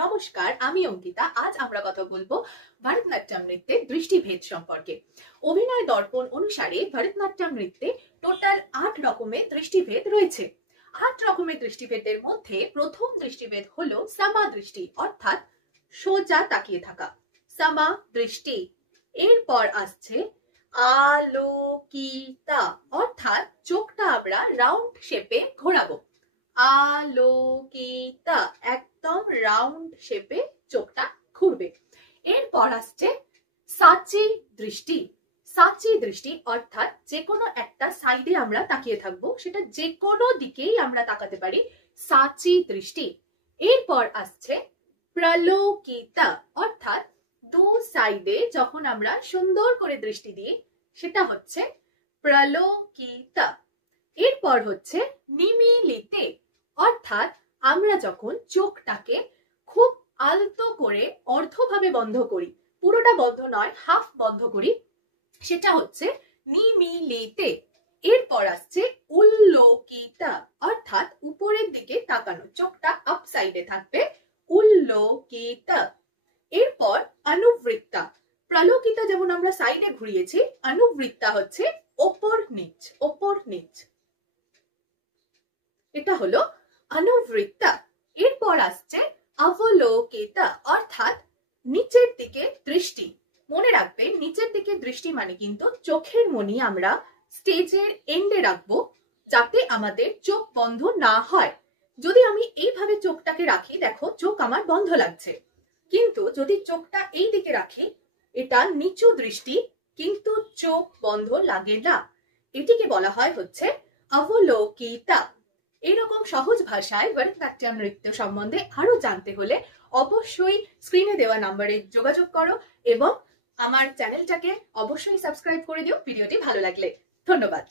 নমস্কার, আমি অঙ্কিতা। আজ আমরা কথা বলবো ভরতনাট্যম নৃত্যের দৃষ্টিভেদ সম্পর্কে। অভিনয় দর্পণ অনুসারে ভরতনাট্যম নৃত্যে টোটাল 8 রকমের দৃষ্টিভেদ রয়েছে। 8 রকমের দৃষ্টিভেদের মধ্যে প্রথম দৃষ্টিভেদ হলো সমাদৃষ্টি, অর্থাৎ সোজা তাকিয়ে থাকা, সমাদৃষ্টি। এরপর আসছে আলোকিতা, অর্থাৎ চোখটা আমরা রাউন্ড শেপে ঘোরাবো। আলোকিতা, একদম রাউন্ড শেপে চোখটা ঘুরবে। এরপর আসছে সাচি দৃষ্টি। সাচি দৃষ্টি অর্থাৎ যে কোনো একটা সাইডে আমরা তাকিয়ে থাকবো, সেটা যে কোনো দিকেই আমরা তাকাতে পারি, সাচি দৃষ্টি। এরপর আসছে প্রলোকিতা, অর্থাৎ দু সাইডে যখন আমরা সুন্দর করে দৃষ্টি দিই, সেটা হচ্ছে প্রলোকিতা। এরপর হচ্ছে নিমিলিতে, অর্থাৎ আমরা যখন চোখটাকে খুব আলতো করে অর্ধভাবে বন্ধ করি, পুরোটা বন্ধ নয়, হাফ বন্ধ করি, সেটা হচ্ছে নিমিলিতে। এরপর আসছে উল্লোকিতা, অর্থাৎ উপরের দিকে তাকানো, চোখটা আপ সাইডে থাকবে, উল্লোকিতা। এরপর অনুবৃত্তা। প্রলোকিতা যেমন আমরা সাইডে ঘুরিয়েছি, অনুবৃত্তা হচ্ছে ওপর নিচ, ওপর নিচ। এটা হলো অনুবৃত্তা। এরপর আসছে অবলোকিতা, অর্থাৎ নিচের দিকে দৃষ্টি। মনে রাখবেন, নিচের দিকে দৃষ্টি মানে কিন্তু চোখের মনি আমরা স্টেজের এন্ডে রাখবো, যাতে আমাদের চোখ বন্ধ না হয়। যদি আমি এইভাবে চোখটাকে রাখি, দেখো চোখ আমার বন্ধ লাগছে, কিন্তু যদি চোখটা এই দিকে রাখি, এটা নিচু দৃষ্টি, কিন্তু চোখ বন্ধ লাগে না। এটিকে বলা হয় হচ্ছে অবলোকিতা। এরকম সহজ ভাষায় ভরতনাট্যম নৃত্য সম্বন্ধে আরো জানতে হলে অবশ্যই স্ক্রিনে দেওয়া নম্বরে যোগাযোগ করো এবং আমার চ্যানেলটাকে অবশ্যই সাবস্ক্রাইব করে দিও ভিডিওটি ভালো লাগলে। ধন্যবাদ।